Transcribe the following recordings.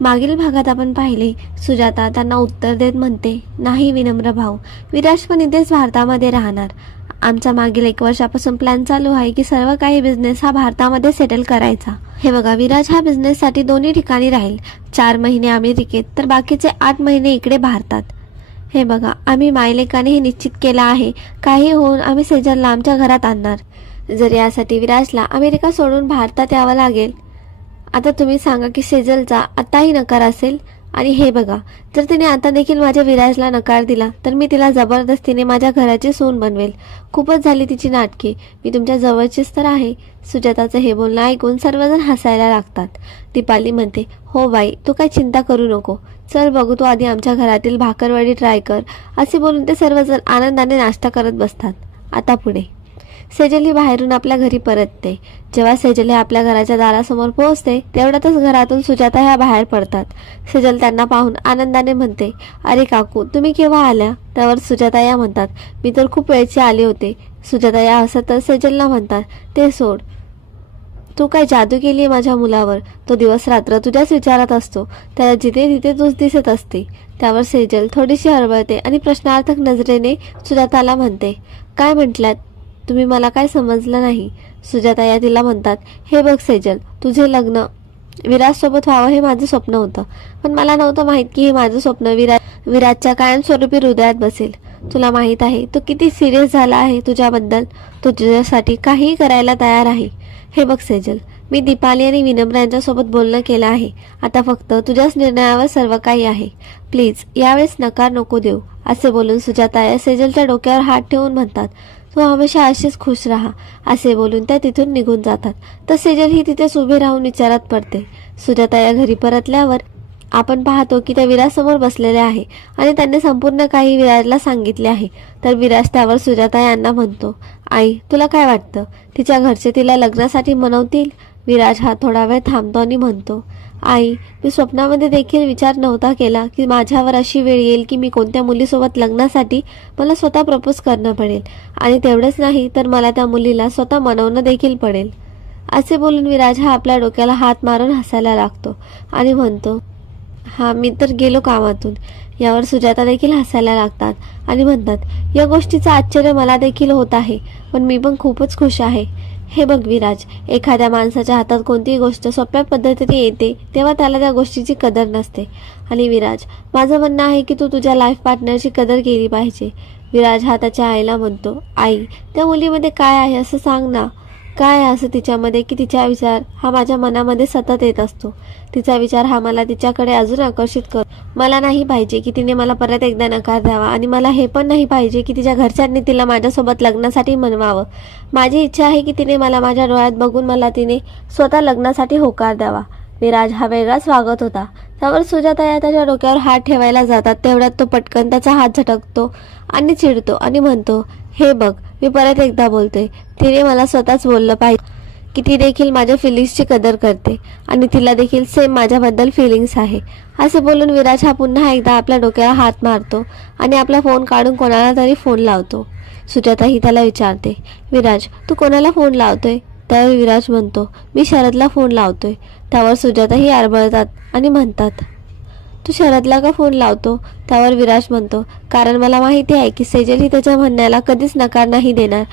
मागील भागात आपण पाहिले सुजाता त्यांना उत्तर देत म्हणते नाही विनम्र भाऊ विराज पण इथेच भारतामध्ये राहणार. आमचा मागील एक वर्षापासून प्लॅन चालू आहे की सर्व काही बिझनेस हा भारतामध्ये सेटल करायचा. हे बघा विराज हा बिझनेससाठी दोन्ही ठिकाणी राहील. चार महिने अमेरिकेत तर बाकीचे आठ महिने इकडे भारतात. हे बघा आम्ही मायलेकाने हे निश्चित केलं आहे काही होऊन आम्ही सेजलला आमच्या घरात आणणार. जर यासाठी विराजला अमेरिका सोडून भारतात यावं लागेल आता तुम्ही सांगा की सेजलचा आताही नकार असेल? आणि हे बघा जर तिने आता देखील माझ्या विराजला नकार दिला तर मी तिला जबरदस्तीने माझ्या घराची सून बनवेल. खूपच झाली तिची नाटके. मी तुमच्या जवळचीच तर आहे. सुजाताचं हे बोलणं ऐकून सर्वजण हसायला लागतात. दीपाली म्हणते हो बाई तू काय चिंता करू नको. चल बघू तू आधी आमच्या घरातील भाकरवडी ट्राय कर. असे बोलून ते सर्वजण आनंदाने नाश्ता करत बसतात. आता पुढे. सेजल ही बाहेरून आपल्या घरी परतते. जेव्हा सेजल हे आपल्या घराच्या दारासमोर पोहोचते तेवढ्यातच घरातून सुजाता ह्या बाहेर पडतात. सेजल त्यांना पाहून आनंदाने म्हणते अरे काकू तुम्ही केव्हा आल्या? त्यावर सुजाता या म्हणतात मी तर खूप वेळची आले होते. सुजाता या असं तर सेजलला म्हणतात ते सोड. तू काय जादू केली आहे माझ्या मुलावर? तो दिवस रात्र तुझ्याच विचारात असतो. त्याला जिथे तिथे तूच दिसत असते. त्यावर सेजल थोडीशी हरबळते आणि प्रश्नार्थक नजरेने सुजाताला म्हणते काय म्हटल्यात तुम्ही मला काय समजलं नाही? सुजाता या तिला म्हणतात हे बघ सेजल तुझे लग्न विराजसोबत व्हावं हे माझं स्वप्न होतं. पण मला नव्हतं माहीत की हे माझं स्वप्न विराज विराजच्या कायमस्वरूपी हृदयात बसेल. तुला माहीत आहे तो किती सिरियस झाला आहे तुझ्याबद्दल. तो तुझ्यासाठी काहीही करायला तयार आहे. हे बघ सेजल मी दीपाली आणि विनम्र यांच्यासोबत बोलणं केलं आहे. आता फक्त तुझ्याच निर्णयावर सर्व काही आहे. प्लीज यावेळेस नकार नको देऊ असे बोलून सुजाता या सेजलच्या डोक्यावर हात ठेवून म्हणतात. तू हमेशा अशीच खुश राहा असे बोलून त्या तिथून निघून जातात. तर सेजल ही तिथेच उभी राहून विचारात पडते. सुजाता या घरी परतल्यावर आपण पाहतो की त्या विराजसमोर बसलेले आहे आणि त्यांनी संपूर्ण काही विराजला सांगितले आहे. तर विराज त्यावर सुजाता यांना म्हणतो आई तुला काय वाटतं? तिच्या घरचे तिला लग्नासाठी मनवतील? विराज हा थोडा वेळ थांबतो आणि म्हणतो आई मी स्वप्नामध्ये देखील विचार नव्हता केला की माझ्यावर अशी वेळ येईल की मी कोणत्या मुलीसोबत लग्नासाठी मला स्वतः प्रपोज करणं पडेल. आणि तेवढंच नाही तर मला त्या मुलीला स्वतः मनवणं देखील पडेल. असे बोलून विराज हा आपल्या डोक्याला हात मारून हसायला लागतो आणि म्हणतो हा मी तर गेलो कामातून. यावर सुजाता देखील हसायला लागतात आणि म्हणतात या गोष्टीचं आश्चर्य मला देखील होत आहे पण मी पण खूपच खुश आहे. हे बघ विराज एखाद्या माणसाच्या हातात कोणतीही गोष्ट सोप्या पद्धतीने येते तेव्हा त्याला त्या गोष्टीची कदर नसते. आणि विराज माझं म्हणणं आहे की तू तुझ्या लाईफ पार्टनरची कदर केली पाहिजे. विराज हा त्याच्या आईला म्हणतो आई त्या मुलीमध्ये काय आहे असं सांग ना. काय असं तिच्यामध्ये की तिचा विचार हा माझ्या मनामध्ये सतत येत असतो. तिचा विचार हा मला तिच्याकडे अजून आकर्षित कर मला नाही पाहिजे की तिने मला परत एकदा नकार द्यावा आणि मला हे पण नाही पाहिजे की तिच्या घरच्यांनी तिला माझ्यासोबत लग्नासाठी मनवावं. माझी इच्छा आहे की तिने मला माझ्या डोळ्यात बघून मला तिने स्वतः लग्नासाठी होकार द्यावा. विराज हा वेगळाच वागत होता. त्यावर सुजाता या त्याच्या डोक्यावर हात ठेवायला जातात तेवढ्यात तो पटकन त्याचा हात झटकतो आणि चिडतो आणि म्हणतो हे बघ मी परत एकदा बोलतोय तिने मला स्वतःच बोललं पाहिजे की ती देखील माझ्या फिलिंग्सची कदर करते आणि तिला देखील सेम माझ्याबद्दल फिलिंग्स आहे. असे बोलून विराज हा पुन्हा एकदा आपल्या डोक्याला हात मारतो आणि आपला फोन काढून कोणाला तरी फोन लावतो. सुजाता ही त्याला विचारते विराज तू कोणाला फोन लावतोय? त्यावर विराज म्हणतो मी शरदला फोन लावतोय. त्यावर सुजाताही आरबळतात आणि म्हणतात तू शरदला का फोन लावतो? त्यावर विराज म्हणतो कारण मला माहिती आहे की सेजल ही त्याच्या म्हणण्याला कधीच नकार नाही देणार.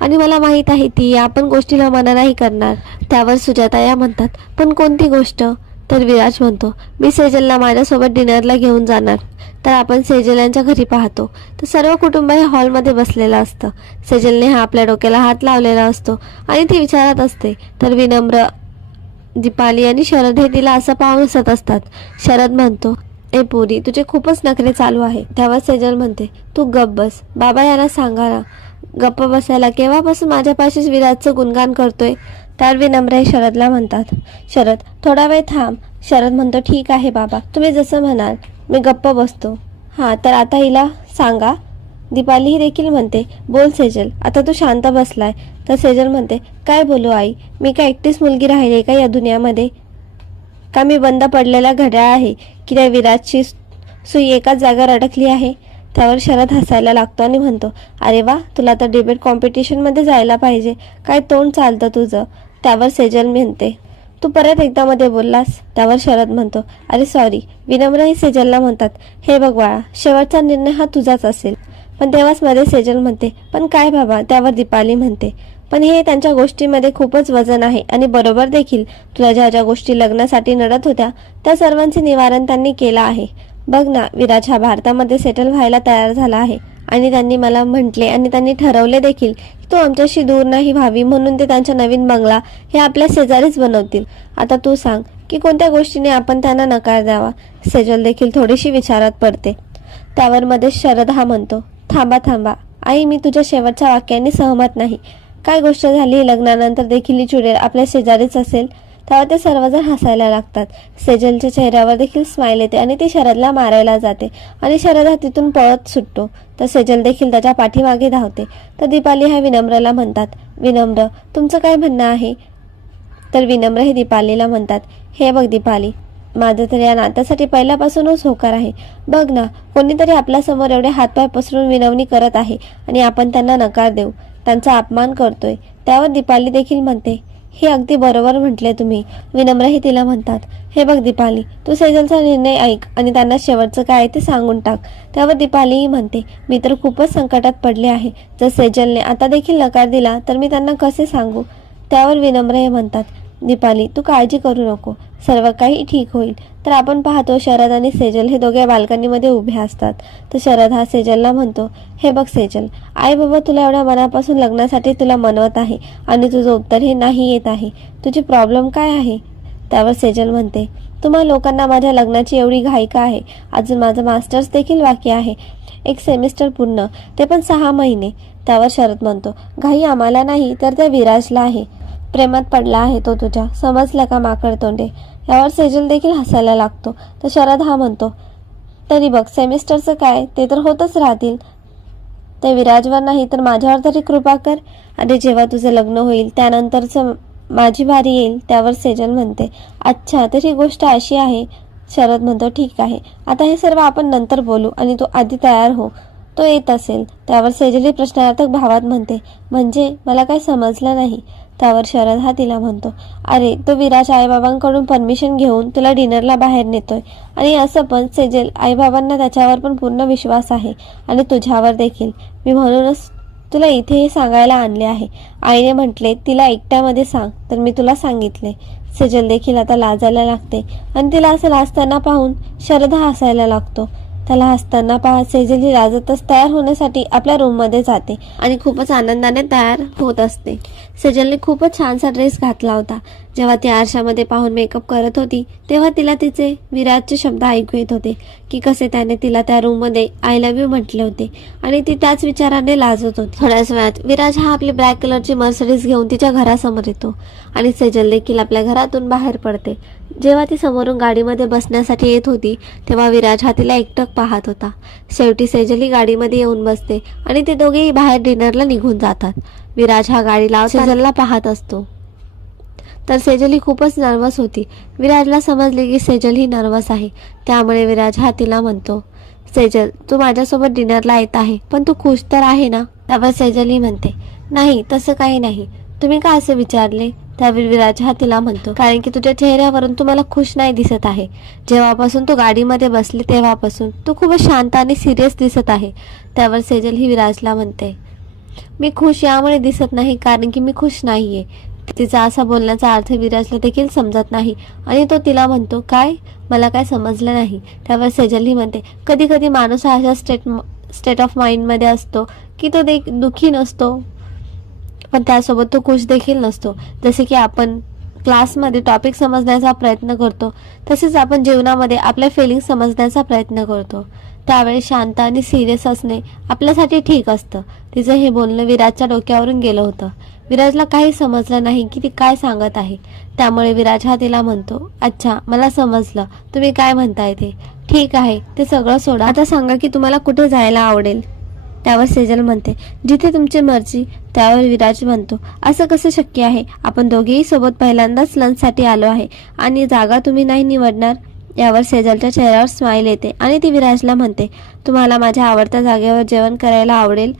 आणि मला माहीत आहे ती या पण गोष्टीला मना नाही करणार. त्यावर सुजाता या म्हणतात पण कोणती गोष्ट? तर विराज म्हणतो मी सेजलला माझ्यासोबत डिनरला घेऊन जाणार. तर आपण सेजल यांच्या घरी पाहतो. तर सर्व कुटुंब हे हॉलमध्ये बसलेलं असतं. सेजलने हा आपल्या डोक्याला हात लावलेला असतो आणि ती विचारत असते. तर विनम्र दीपाली आणि शरद हे तिला असं पाहून हसत असतात. शरद म्हणतो ए पुरी तुझे खूपच नखरे चालू आहे त्यावर सेजल म्हणते तू गप्प बस. बाबा यांना सांगा ना गप्प बसायला केव्हापासून माझ्यापाशीच विराजचं गुणगान करतोय? तर विनम्र शरदला म्हणतात. शरद थोडा वेळ थांब. शरद म्हणतो ठीक आहे बाबा. तुम्ही जसं म्हणाल मी गप्प बसतो. हां तर आता हिला सांगा. दीपाली ही देखील म्हणते बोल सेजल आता तू शांत बसलाय. तर सेजल म्हणते काय बोलू आई मी काय एकटीच मुलगी राहिली का या दुनियामध्ये? का मी बंद पडलेला घड्याळ आहे? की त्या विराजची सुई एकाच जागेवर अडकली आहे? त्यावर शरद हसायला लागतो आणि म्हणतो अरे वा तुला तर डिबेट कॉम्पिटिशनमध्ये जायला पाहिजे. काय तोंड चालतं तुझं? त्यावर सेजल म्हणते. तू परत एकदा मध्ये बोललास त्यावर शरद म्हणतो. अरे सॉरी विनम्र हे सेजलला म्हणतात. हे बघ बाळा शेवटचा निर्णय हा तुझाच असेल. पण तेव्हाच मध्ये सेजल म्हणते. पण काय बाबा त्यावर दीपाली म्हणते. पण हे त्यांच्या गोष्टीमध्ये खूपच वजन आहे आणि बरोबर देखील. तुला ज्या ज्या गोष्टी लग्नासाठी नडत होत्या त्या सर्वांचे निवारण त्यांनी केलं आहे. बघ ना विराज हा भारतामध्ये सेटल व्हायला तयार झाला आहे. आणि त्यांनी मला म्हटले आणि त्यांनी ठरवले देखील की तू आमच्याशी दूर नाही व्हावी म्हणून ते त्यांच्या नवीन बंगला हे आपल्या शेजारीच बनवतील. आता तू सांग की कोणत्या गोष्टीने आपण त्यांना नकार द्यावा? सेजल देखील थोडीशी विचारात पडते. त्यावर मध्ये शरद हा म्हणतो थांबा थांबा. आई मी तुझ्या शेवटच्या वाक्याने सहमत नाही. काय गोष्ट झाली? लग्नानंतर देखील ही चुडेल आपल्या शेजारीच असेल? तेव्हा ते सर्वजण हसायला लागतात. सेजलच्या चेहऱ्यावर देखील स्माईल येते आणि ती शरदला मारायला जाते आणि शरद हा तिथून पळत सुटतो. तर सेजल देखील त्याच्या पाठीमागे धावते. तर दीपाली ह्या विनम्रला म्हणतात विनम्र तुमचं काय म्हणणं आहे? तर विनम्र हे दीपालीला म्हणतात हे बघ दीपाली माझं तर या नात्यासाठी पहिल्यापासूनच होकार आहे. बघ ना कोणीतरी आपल्यासमोर एवढे हातपाय पसरून विनवणी करत आहे आणि आपण त्यांना नकार देऊ. त्यांचा अपमान करतोय. त्यावर दीपाली देखील म्हणते हे अगदी बरोबर म्हटले तुम्ही. विनम्र हे तिला म्हणतात. हे बघ दीपाली तू सेजलचा निर्णय ऐक आणि त्यांना शेवटचं काय आहे ते सांगून टाक. त्यावर दीपालीही म्हणते मी तर खूपच संकटात पडले आहे. जर सेजलने आता देखील नकार दिला तर मी त्यांना कसे सांगू? त्यावर विनम्र हे म्हणतात. दीपाली तू काळजी करू नको. सर्व काही ठीक होईल. तर आपण पाहतो शरद आणि सेजल हे दोघे बाल्कनीमध्ये उभे असतात. तर शरद हा सेजलला म्हणतो हे बघ सेजल आई बाबा तुला एवढ्या मनापासून लग्नासाठी तुला मनवत आहे आणि तुझं उत्तर हे नाही येत आहे. तुझी प्रॉब्लेम काय आहे? त्यावर सेजल म्हणते तुम्हा लोकांना माझ्या लग्नाची एवढी घाई का आहे. अजून माझं मास्टर्स देखील बाकी आहे. एक सेमिस्टर पूर्ण. ते पण सहा महिने. त्यावर शरद म्हणतो घाई आम्हाला नाही तर त्या विराजला आहे. प्रेमात पडला आहे तो तुझ्या. समजलं का माकड तोंडे? यावर सेजल देखील हसायला लागतो. तर शरद हा म्हणतो तरी बघ सेमिस्टरचं काय? ते तर होतच राहतील. ते विराजवर नाही तर माझ्यावर तरी कृपा कर. आणि जेव्हा तुझं लग्न होईल त्यानंतरचं माझी भारी येईल त्यावर सेजल म्हणते. अच्छा तर ही गोष्ट अशी आहे. शरद म्हणतो ठीक आहे. आता हे सर्व आपण नंतर बोलू आणि तू आधी तयार हो. तो येत असेल. त्यावर सेजल ही प्रश्नार्थक भावात म्हणते म्हणजे? मला काही समजलं नाही. त्यावर शरद हा तिला म्हणतो अरे तो विराज आईबाबांकडून परमिशन घेऊन तुला डिनरला बाहेर नेतोय. आणि असं पण सेजल आईबाबांना त्याच्यावर पण पूर्ण विश्वास आहे. आणि तुझ्यावर देखील. मी म्हणूनच तुला इथे हे सांगायला आणले आहे. आईने म्हटले तिला एकट्यामध्ये सांग. तर मी तुला सांगितले. सेजल देखील आता लाजायला लागते. आणि तिला असं लाजताना पाहून शरद हा हसायला लागतो. त्याला हसताना पाहत सेजल ही लाजतच तयार होण्यासाठी आपल्या रूममध्ये जाते आणि खूपच आनंदाने तयार होत असते. सेजलने खूपच छानसा ड्रेस घातला होता. जेव्हा ती आरशामध्ये पाहून मेकअप करत होती तेव्हा तिला तिचे विराटचे शब्द ऐकू येत होते की कसे त्याने तिला त्या रूममध्ये आय लव्ह यू म्हटले होते. आणि ती त्याच विचाराने लाजत होती. थोड्याच वेळात विराज हा आपली ब्लॅक कलरची मर्सडीज घेऊन तिच्या घरासमोर येतो. आणि सेजल देखील आपल्या घरातून बाहेर पडते. जेव्हा ती समोरून गाडीमध्ये बसण्यासाठी येत होती तेव्हा विराज हा तिला एकटक पाहत होता. शेवटी सेजल ही गाडीमध्ये येऊन बसते आणि ते दोघेही बाहेर डिनरला निघून जातात. विराज हा गाडी लाव सेजलला पाहत असतो. तर सेजल ही खूपच नर्वस होती. विराजला समजले की सेजल ही नर्वस आहे. त्यामुळे विराज हा तिला म्हणतो सेजल तू माझ्यासोबत डिनरला येत आहे पण तू खुश तर आहे ना? त्यावर सेजल ही म्हणते नाही तसं काही नाही. तुम्ही का असे विचारले? त्यावेळी विराज हा तिला म्हणतो कारण की तुझ्या चेहऱ्यावरून तू मला खुश नाही दिसत आहे. जेव्हापासून तू गाडीमध्ये बसली तेव्हापासून तू खूपच शांत आणि सिरियस दिसत आहे. त्यावर सेजल ही विराजला म्हणते मी खुश यामुळे दिसत नाही कारण की मी खुश नाहीये. तिचा असा बोलण्याचा अर्थ विराजला देखील समजत नाही. आणि तो तिला म्हणतो काय? मला काय समजलं नाही. त्यावर सेजलही म्हणते कधी कधी माणूस हा अशा स्टेट स्टेट ऑफ माइंडमध्ये असतो की तो देख दुःखी नसतो. पण त्यासोबत तो खुश देखील नसतो. जसे की आपण क्लासमध्ये टॉपिक समजण्याचा प्रयत्न करतो तसेच आपण जीवनामध्ये आपल्या फिलिंग समजण्याचा प्रयत्न करतो. त्यावेळी शांत आणि सिरियस असणे आपल्यासाठी ठीक असतं. तिचं हे बोलणं विराजच्या डोक्यावरून गेलं होतं. विराजला काही समजलं नाही की ती काय सांगत आहे. त्यामुळे विराज हा तिला म्हणतो अच्छा मला समजलं. तुम्ही काय म्हणताय ते? ठीक आहे ते सगळं सोडा. आता सांगा की तुम्हाला कुठे जायला आवडेल? त्यावर सेजल म्हणते जिथे तुमची मर्जी. त्यावर विराज म्हणतो असं कसं शक्य आहे? आपण दोघेही सोबत पहिल्यांदाच लंचसाठी आलो आहे आणि जागा तुम्ही नाही निवडणार. यावर सेजलच्या चेहऱ्यावर स्माईल येते आणि ती विराजला म्हणते तुम्हाला माझ्या आवडत्या जागेवर जेवण करायला आवडेल?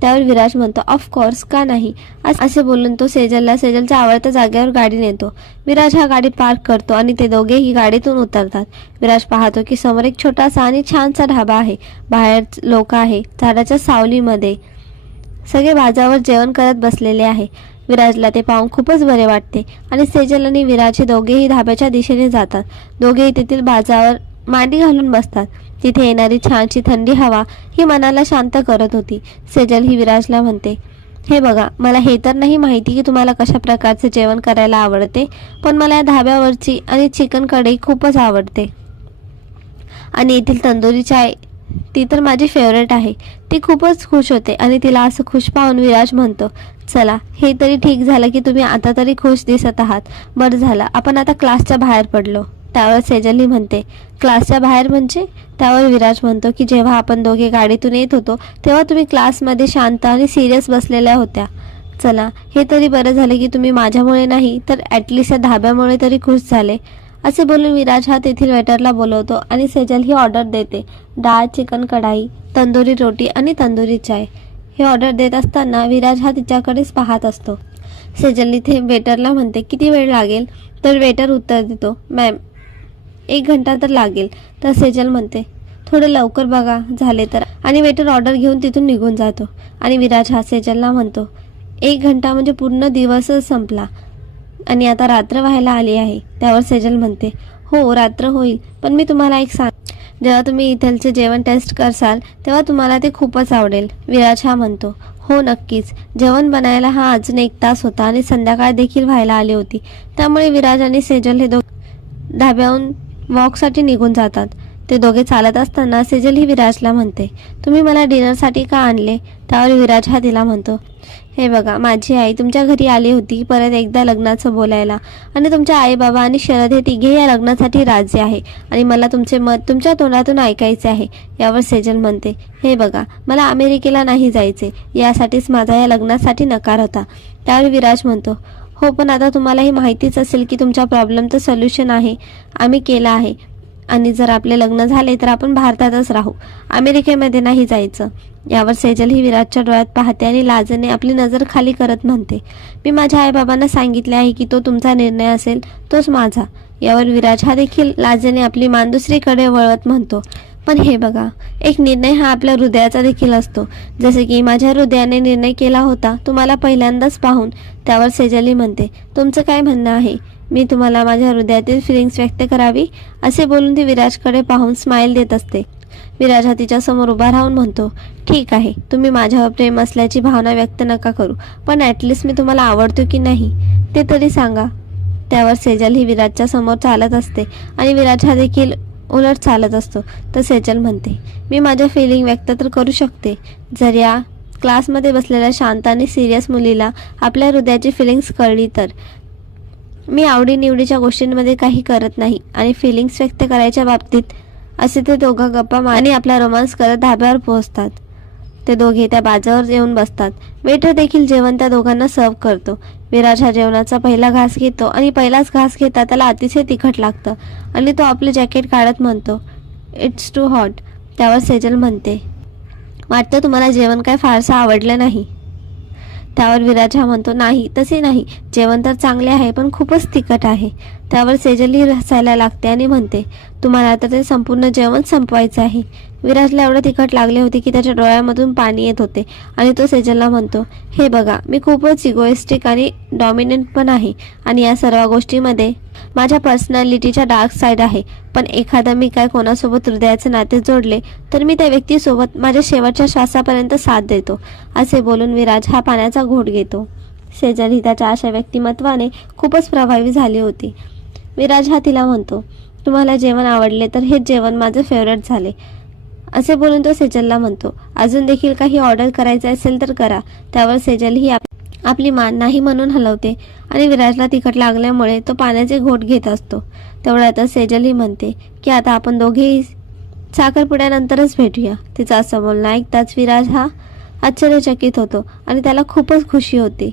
त्यावर विराज म्हणतो ऑफकोर्स का नाही? अस- असे बोलून तो सेजलला सेजलच्या आवडत्या जागेवर गाडी नेतो. विराज हा गाडी पार्क करतो आणि ते दोघेही गाडीतून उतरतात. विराज पाहतो की समोर एक छोटासा आणि छानसा ढाबा आहे. बाहेर लोक आहे झाडाच्या सावलीमध्ये. सगळे बाजावर जेवण करत बसलेले आहे. विराजला ते पाहून खूपच बरे वाटते आणि सेजल आणि विराज हे दोघेही धाब्याच्या दिशेने जातात. दोघेही तेथील बाजावर मांडी घालून बसतात. तिथे येणारी छानशी थंडी हवा ही मनाला शांत करत होती. सेजल ही विराजला म्हणते हे बघा मला हे तर नाही माहिती की तुम्हाला कशा प्रकारचे जेवण करायला आवडते पण मला या धाब्यावरची आणि चिकन कढई खूपच आवडते. आणि येथील तंदुरी चाय ती तर माझी फेवरेट आहे. ती खूपच खुश होते आणि तिला असं खुश पाहून विराज म्हणतो चला हे तरी ठीक झालं की तुम्ही आता तरी खुश दिसत आहात. बरं झालं आपण आता क्लासच्या बाहेर पडलो. त्यावर सेजलही म्हणते क्लासच्या बाहेर म्हणजे? त्यावर विराज म्हणतो की जेव्हा आपण दोघे गाडीतून येत होतो तेव्हा तुम्ही क्लासमध्ये शांत आणि सिरियस बसलेल्या होत्या. चला हे तरी बरं झालं की तुम्ही माझ्यामुळे नाही तर ॲटलिस्ट या धाब्यामुळे तरी खुश झाले. असे बोलून विराज हा तेथील वेटरला बोलवतो आणि सेजल ही ऑर्डर देते. डाळ चिकन कढाई तंदुरी रोटी आणि तंदुरी चाय. हे ऑर्डर देत असताना विराज हा तिच्याकडेच पाहत असतो. सेजल इथे वेटरला म्हणते किती वेळ लागेल? तर वेटर उत्तर देतो मॅम एक घंटा तर लागेल तर सेजल म्हणते थोडं लवकर बघा झाले तर. आणि वेटर ऑर्डर घेऊन तिथून निघून जातो. आणि विराज हा सेजलला म्हणतो एक घंटा म्हणजे पूर्ण दिवसच संपला. आणि आता रात्र व्हायला आली आहे. त्यावर सेजल म्हणते हो रात्र होईल पण मी तुम्हाला एक सांग. जेव्हा तुम्ही इथलचे जेवण टेस्ट करसाल तेव्हा तुम्हाला ते खूपच आवडेल. विराज हा म्हणतो हो नक्कीच. जेवण बनायला हा अजून एक तास होता आणि संध्याकाळ देखील व्हायला आली होती. त्यामुळे विराज आणि सेजल हे दो धाब्याहून वॉकसाठी निघून जातात. ते दोघे चालत असताना सेजल ही विराजला म्हणते तुम्ही मला डिनरसाठी का आणले? त्यावर विराज हा तिला म्हणतो हे बघा माझी आई तुमच्या घरी आली होती परत एकदा लग्नाचं बोलायला. आणि तुमच्या आई बाबा आणि शरद हे तिघे या लग्नासाठी राजी आहे. आणि मला तुमचे मत तुमच्या तोंडातून ऐकायचे आहे यावर सेजल म्हणते. हे बघा मला अमेरिकेला नाही जायचे. यासाठीच माझा या लग्नासाठी नकार होता. त्यावर विराज म्हणतो हो पण आता तुम्हाला हे माहितीच असेल की तुमच्या प्रॉब्लेमचं सोल्युशन आहे. आम्ही केलं आहे. आणि जर आपले लग्न झाले तर आपण भारतातच राहू. अमेरिकेमध्ये नाही जायचं. यावर सेजल ही विराजच्या डोळ्यात पाहते आणि लाजेने आपली नजर खाली करत म्हणते. मी माझ्या आईबाबांना सांगितले आहे की तो तुमचा निर्णय असेल तोच माझा. यावर विराज हा देखील लाजेने आपली मान दुसरीकडे वळवत म्हणतो. पण हे बघा एक निर्णय हा आपल्या हृदयाचा देखील असतो. जसे की माझ्या हृदयाने निर्णय केला होता तुम्हाला पहिल्यांदाच पाहून त्यावर सेजली म्हणते तुमचं काय म्हणणं आहे? मी तुम्हाला माझ्या हृदयातील फिलिंग्स व्यक्त करावी? असे बोलून ती विराजकडे पाहून स्माईल देत असते. विराज हा तिच्यासमोर उभा राहून म्हणतो ठीक आहे तुम्ही माझ्यावर प्रेम असल्याची भावना व्यक्त नका करू पण ॲटलिस्ट मी तुम्हाला आवडतो की नाही? ते तरी सांगा. त्यावर सेजल ही विराजच्या समोर चालत असते आणि विराज हा देखील उलट चालत असतो. तर सेजल म्हणते मी माझ्या फिलिंग व्यक्त तर करू शकते. जर या क्लासमध्ये बसलेल्या शांत आणि सिरियस मुलीला आपल्या हृदयाची फिलिंग्स कळली तर. मी आवडीनिवडीच्या गोष्टींमध्ये काही करत नाही आणि फिलिंग्स व्यक्त करायच्या बाबतीत असे ते दोघं गप्पा माने आणि आपला रोमांस करत धाब्यावर पोहोचतात. ते दोघे त्या बाजावर येऊन बसतात. वेटर देखील जेवण त्या दोघांना सर्व करतो. विराज हा जेवणाचा पहिला घास घेतो आणि पहिलाच घास घेता त्याला अतिशय तिखट लागतं आणि तो आपले जॅकेट काढत म्हणतो इट्स टू हॉट त्यावर सेजल म्हणते वाटतं तुम्हाला जेवण काय फारसं आवडलं नाही. त्यावर विराज हा म्हणतो नाही तसे नाही. जेवण तर चांगले आहे पण खूपच तिखट आहे. त्यावर सेजलही हसायला लागते आणि म्हणते तुम्हाला आता ते संपूर्ण जेवण संपवायचं आहे. विराजला एवढं तिखट लागले होते की त्याच्या डोळ्यामधून पाणी येत होते आणि तो सेजलला म्हणतो हे बघा मी खूपच इगोइस्टिक आणि डॉमिनंट पण आहे आणि या सर्व गोष्टीमध्ये माझ्या पर्सनॅलिटीच्या डार्क साईड आहे. पण एखादा मी काय कोणासोबत हृदयाचे नाते जोडले तर मी त्या व्यक्तीसोबत माझ्या शेवटच्या श्वासापर्यंत साथ देतो. असे बोलून विराज हा पाण्याचा घोट घेतो. सेजल ही त्याच्या अशा व्यक्तिमत्वाने खूपच प्रभावी झाली होती. विराज हा तिला म्हणतो तुम्हाला जेवण आवडले तर हेच जेवण माझं फेवरेट झाले. असे बोलून तो सेजलला म्हणतो अजून देखील काही ऑर्डर करायचे असेल तर करा. त्यावर सेजल ही आप- आपली मान नाही म्हणून हलवते. आणि विराजला तिखट लागल्यामुळे तो पाण्याचे घोट घेत असतो. तेवढ्यातच सेजलही म्हणते की आता आपण दोघेही साखरपुड्यानंतरच भेटूया. तिचा असं बोलणं ऐकताच विराज हा आश्चर्यचकित होतो आणि त्याला खूपच खुशी होती.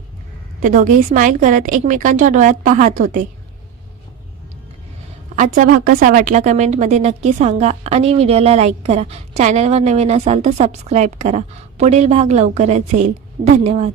ते दोघेही स्माईल करत एकमेकांच्या डोळ्यात पाहत होते. आजचा भाग कसा वाटला कमेंटमध्ये नक्की सांगा आणि व्हिडिओला लाईक करा. चॅनलवर नवीन असाल तर सबस्क्राईब करा. पुढील भाग लवकरच येईल. धन्यवाद.